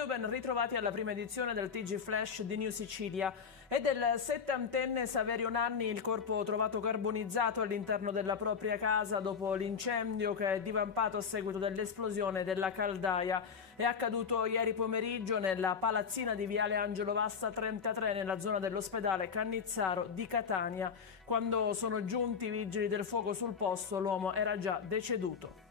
pomeriggio, ben ritrovati alla prima edizione del TG Flash di New Sicilia. È del settantenne Saverio Nanni il corpo trovato carbonizzato all'interno della propria casa dopo l'incendio che è divampato a seguito dell'esplosione della caldaia. È accaduto ieri pomeriggio nella palazzina di Viale Angelo Vassa 33 nella zona dell'ospedale Cannizzaro di Catania. Quando sono giunti i vigili del fuoco sul posto, l'uomo era già deceduto.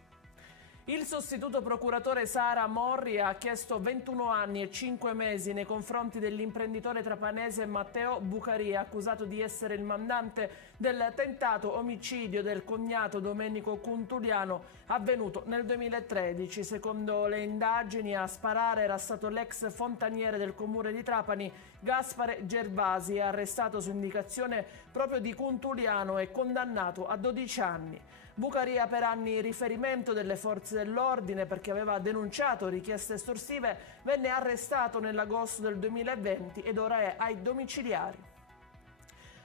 Il sostituto procuratore Sara Morri ha chiesto 21 anni e 5 mesi nei confronti dell'imprenditore trapanese Matteo Bucaria, accusato di essere il mandante del tentato omicidio del cognato Domenico Cuntuliano avvenuto nel 2013. Secondo le indagini, a sparare era stato l'ex fontaniere del comune di Trapani, Gaspare Gervasi, arrestato su indicazione proprio di Cuntuliano e condannato a 12 anni. Bucaria, per anni riferimento delle forze dell'ordine perché aveva denunciato richieste estorsive, venne arrestato nell'agosto del 2020 ed ora è ai domiciliari.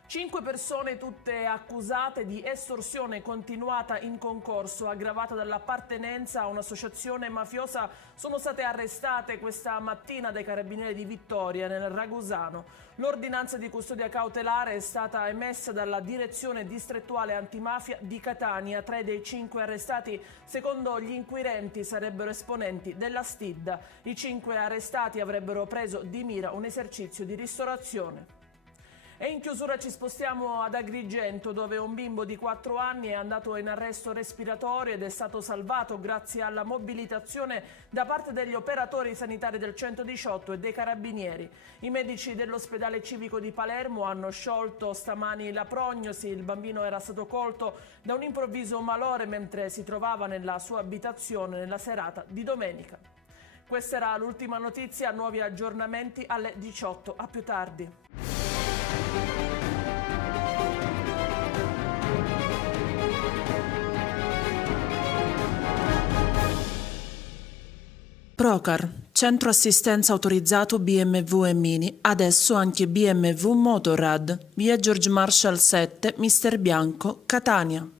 5 persone, tutte accusate di estorsione continuata in concorso aggravata dall'appartenenza a un'associazione mafiosa, sono state arrestate questa mattina dai carabinieri di Vittoria, nel Ragusano. L'ordinanza di custodia cautelare è stata emessa dalla Direzione Distrettuale Antimafia di Catania. 3 dei 5 arrestati, secondo gli inquirenti, sarebbero esponenti della STID. I 5 arrestati avrebbero preso di mira un esercizio di ristorazione. E in chiusura ci spostiamo ad Agrigento, dove un bimbo di 4 anni è andato in arresto respiratorio ed è stato salvato grazie alla mobilitazione da parte degli operatori sanitari del 118 e dei carabinieri. I medici dell'ospedale civico di Palermo hanno sciolto stamani la prognosi. Il bambino era stato colto da un improvviso malore mentre si trovava nella sua abitazione nella serata di domenica. Questa era l'ultima notizia, nuovi aggiornamenti alle 18. A più tardi. Procar, centro assistenza autorizzato BMW e Mini, adesso anche BMW Motorrad, via George Marshall 7, Mister Bianco, Catania.